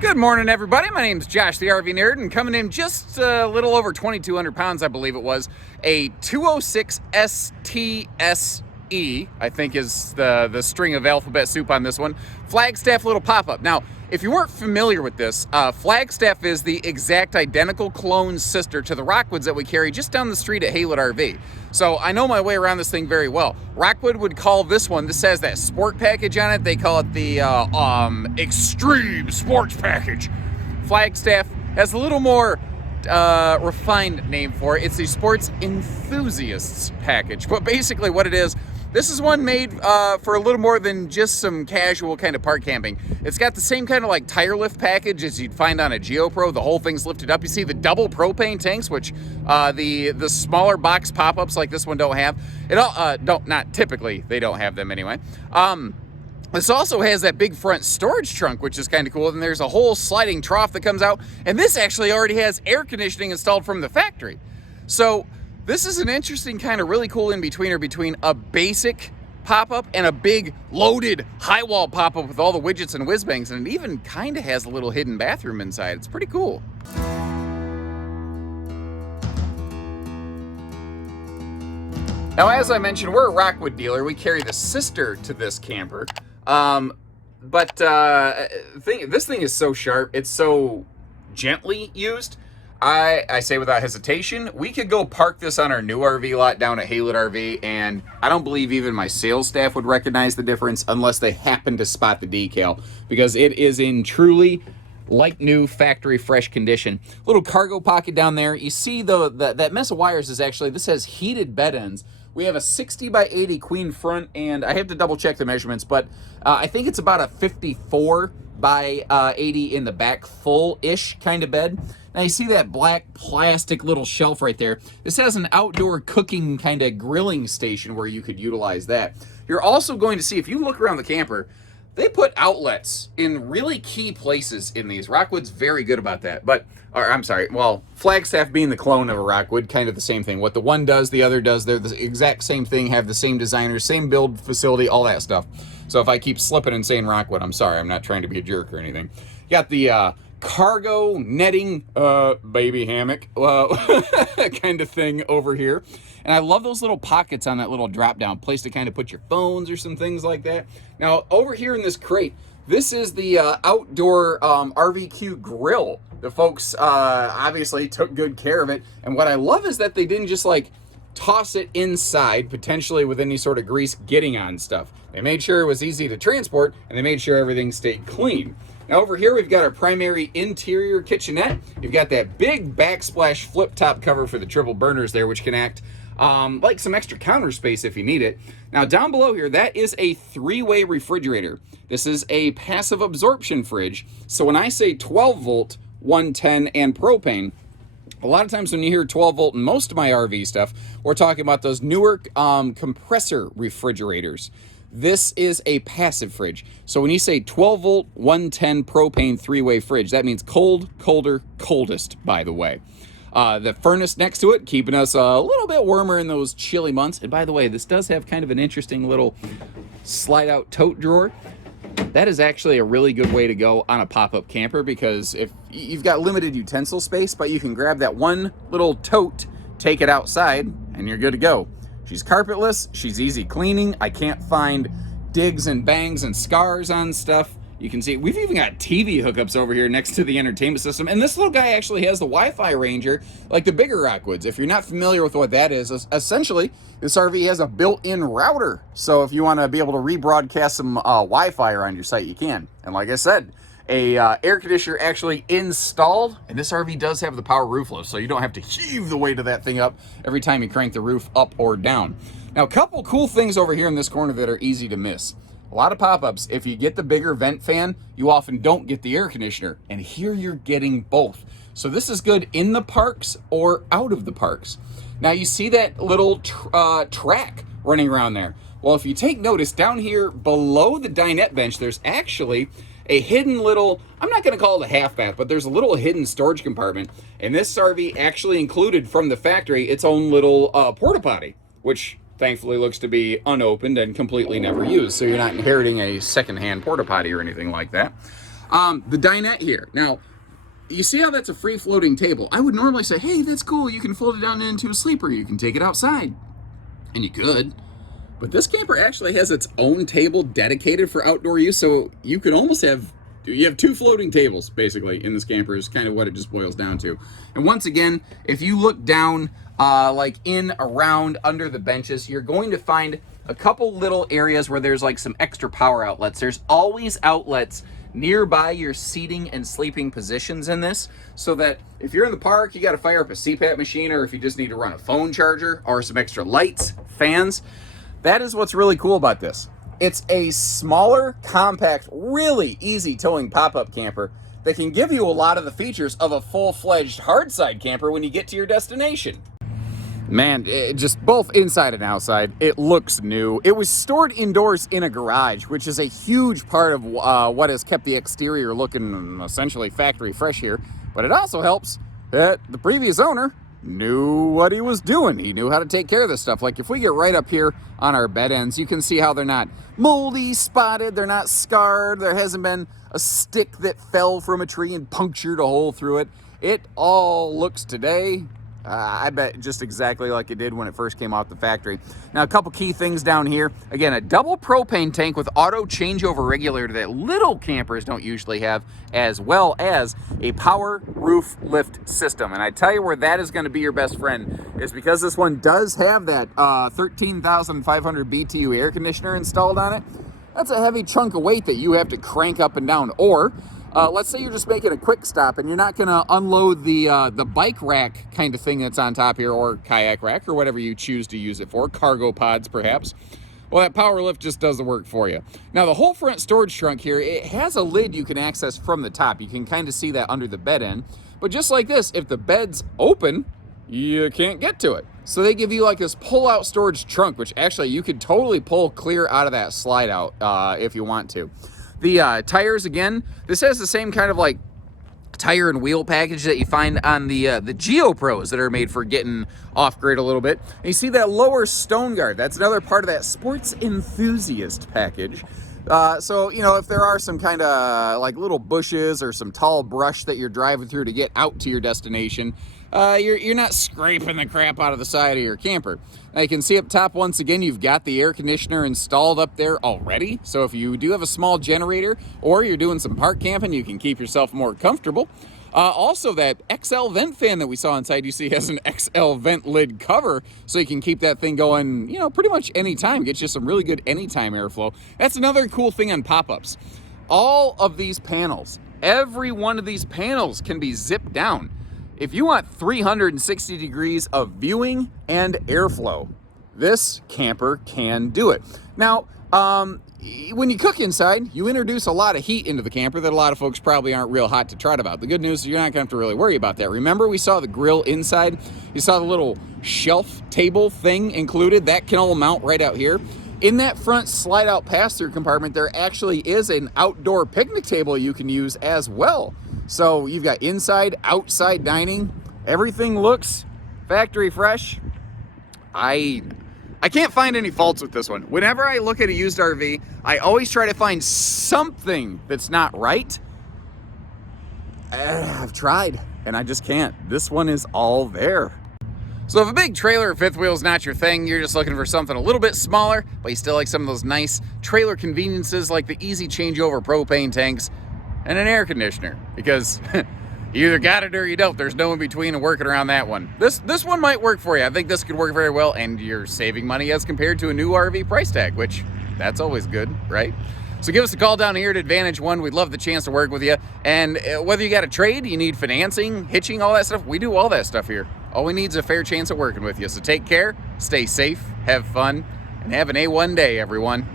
Good morning, everybody. My name's Josh, the RV Nerd, and coming in just a little over 2,200 pounds, I believe it was, a 206 STSE, I think is the string of alphabet soup on this one, Flagstaff little pop-up. Now, if you weren't familiar with this, Flagstaff is the exact identical clone sister to the Rockwoods that we carry just down the street at Haylett RV. So I know my way around this thing very well. Rockwood would call this one, this has that sport package on it, they call it the extreme sports package. Flagstaff has a little more refined name for it. It's the sports enthusiasts package. But basically what it is, this is one made for a little more than just some casual kind of park camping. It's got the same kind of like tire lift package as you'd find on a GeoPro. The whole thing's lifted up. You see the double propane tanks, which the smaller box pop-ups like this one don't have. It all not typically, they don't have them anyway. This also has that big front storage trunk, which is kind of cool. And there's a whole sliding trough that comes out. And this actually already has air conditioning installed from the factory. So this is an interesting kind of really cool in-betweener between a basic pop-up and a big loaded high wall pop-up with all the widgets and whiz-bangs, and it even kind of has a little hidden bathroom inside. It's pretty cool. Now, as I mentioned, we're a Rockwood dealer. We carry the sister to this camper. This thing is so sharp. It's so gently used. I say without hesitation, we could go park this on our new RV lot down at Haylett RV, and I don't believe even my sales staff would recognize the difference unless they happen to spot the decal, because it is in truly like new factory fresh condition. Little cargo pocket down there. You see that mess of wires is actually, this has heated bed ends. We have a 60 by 80 queen front, and I have to double check the measurements, but I think it's about a 54 by 80 in the back, full-ish kind of bed. Now you see that black plastic little shelf right there. This has an outdoor cooking kind of grilling station where you could utilize that. You're also going to see, if you look around the camper, they put outlets in really key places in these. Rockwood's very good about that. Flagstaff being the clone of a Rockwood, kind of the same thing. What the one does, the other does. They're the exact same thing, have the same designers, same build facility, all that stuff. So if I keep slipping and saying Rockwood, I'm sorry. I'm not trying to be a jerk or anything. You got the cargo netting baby hammock kind of thing over here. And I love those little pockets on that little drop down place to kind of put your phones or some things like that. Now over here in this crate, this is the outdoor RVQ grill. The folks obviously took good care of it. And what I love is that they didn't just like toss it inside, potentially with any sort of grease getting on stuff. They made sure it was easy to transport, and they made sure everything stayed clean. Now over here, we've got our primary interior kitchenette. You've got that big backsplash flip top cover for the triple burners there, which can act like some extra counter space if you need it. Now down below here, that is a three-way refrigerator. This is a passive absorption fridge. So when I say 12 volt, 110, and propane, a lot of times when you hear 12 volt in most of my RV stuff, we're talking about those newer compressor refrigerators. This is a passive fridge. So when you say 12 volt, 110 propane three-way fridge, that means cold, colder, coldest, by the way. The furnace next to it, keeping us a little bit warmer in those chilly months. And by the way, this does have kind of an interesting little slide-out tote drawer. That is actually a really good way to go on a pop-up camper, because if you've got limited utensil space, but you can grab that one little tote, take it outside, and you're good to go. She's carpetless, she's easy cleaning. I can't find digs and bangs and scars on stuff. You can see we've even got TV hookups over here next to the entertainment system. And this little guy actually has the Wi-Fi ranger like the bigger Rockwoods. If you're not familiar with what that is, essentially this RV has a built-in router. So if you want to be able to rebroadcast some Wi-Fi around your site, you can. And like I said, a air conditioner actually installed, and this RV does have the power roof lift, so you don't have to heave the weight of that thing up every time you crank the roof up or down. Now, a couple cool things over here in this corner that are easy to miss. A lot of pop-ups, if you get the bigger vent fan, you often don't get the air conditioner, and here you're getting both. So this is good in the parks or out of the parks. Now you see that little track running around there. Well, if you take notice, down here below the dinette bench, there's actually a hidden little, I'm not going to call it a half bath, but there's a little hidden storage compartment. And this RV actually included from the factory its own little porta potty, which thankfully looks to be unopened and completely never used, so you're not inheriting a secondhand porta potty or anything like that. The dinette here. Now, you see how that's a free floating table? I would normally say, hey, that's cool. You can fold it down into a sleeper. You can take it outside. And you could. But this camper actually has its own table dedicated for outdoor use. So you could almost have, you have 2 floating tables, basically, in this camper is kind of what it just boils down to. And once again, if you look down, like in, around, under the benches, you're going to find a couple little areas where there's like some extra power outlets. There's always outlets nearby your seating and sleeping positions in this, so that if you're in the park, you got to fire up a CPAP machine, or if you just need to run a phone charger or some extra lights, fans. That is what's really cool about this. It's a smaller, compact, really easy towing pop-up camper that can give you a lot of the features of a full-fledged hardside camper when you get to your destination. Man, just both inside and outside, it looks new. It was stored indoors in a garage, which is a huge part of what has kept the exterior looking essentially factory fresh here. But it also helps that the previous owner knew what he was doing. He knew how to take care of this stuff. Like if we get right up here on our bed ends, you can see how they're not moldy, spotted, they're not scarred, there hasn't been a stick that fell from a tree and punctured a hole through it. It all looks today, I bet, just exactly like it did when it first came out the factory. Now, a couple key things down here. Again, a double propane tank with auto changeover regulator that little campers don't usually have, as well as a power roof lift system. And I tell you where that is going to be your best friend is because this one does have that 13,500 BTU air conditioner installed on it. That's a heavy chunk of weight that you have to crank up and down. Or let's say you're just making a quick stop and you're not going to unload the bike rack kind of thing that's on top here, or kayak rack, or whatever you choose to use it for, cargo pods perhaps. Well, that power lift just does the work for you. Now, the whole front storage trunk here, it has a lid you can access from the top. You can kind of see that under the bed end. But just like this, if the bed's open, you can't get to it. So they give you like this pull-out storage trunk, which actually you could totally pull clear out of that slide out if you want to. The tires, again, this has the same kind of like tire and wheel package that you find on the GeoPros that are made for getting off-grid a little bit. And you see that lower stone guard. That's another part of that Sports Enthusiast package. So, you know, if there are some kind of like little bushes or some tall brush that you're driving through to get out to your destination, you're not scraping the crap out of the side of your camper. Now you can see up top, once again, you've got the air conditioner installed up there already. So if you do have a small generator or you're doing some park camping, you can keep yourself more comfortable. Also, that XL vent fan that we saw inside, you see has an XL vent lid cover, so you can keep that thing going, you know, pretty much anytime. Get you some really good anytime airflow. That's another cool thing on pop-ups. All of these panels, every one of these panels can be zipped down. If you want 360 degrees of viewing and airflow, this camper can do it. Now, when you cook inside, you introduce a lot of heat into the camper that a lot of folks probably aren't real hot to trot about. The good news is you're not going to have to really worry about that. Remember, we saw the grill inside. You saw the little shelf table thing included. That can all mount right out here. In that front slide-out pass-through compartment, there actually is an outdoor picnic table you can use as well. So you've got inside, outside dining. Everything looks factory fresh. I can't find any faults with this one. Whenever I look at a used RV, I always try to find something that's not right. I've tried, and I just can't. This one is all there. So if a big trailer or fifth wheel is not your thing, you're just looking for something a little bit smaller, but you still like some of those nice trailer conveniences like the easy changeover propane tanks and an air conditioner, because you either got it or you don't. There's no in between and working around that one. This one might work for you. I think this could work very well, and you're saving money as compared to a new RV price tag, which that's always good, right? So give us a call down here at Advantage One. We'd love the chance to work with you. And whether you got a trade, you need financing, hitching, all that stuff, we do all that stuff here. All we need is a fair chance at working with you. So take care, stay safe, have fun, and have an A1 day, everyone.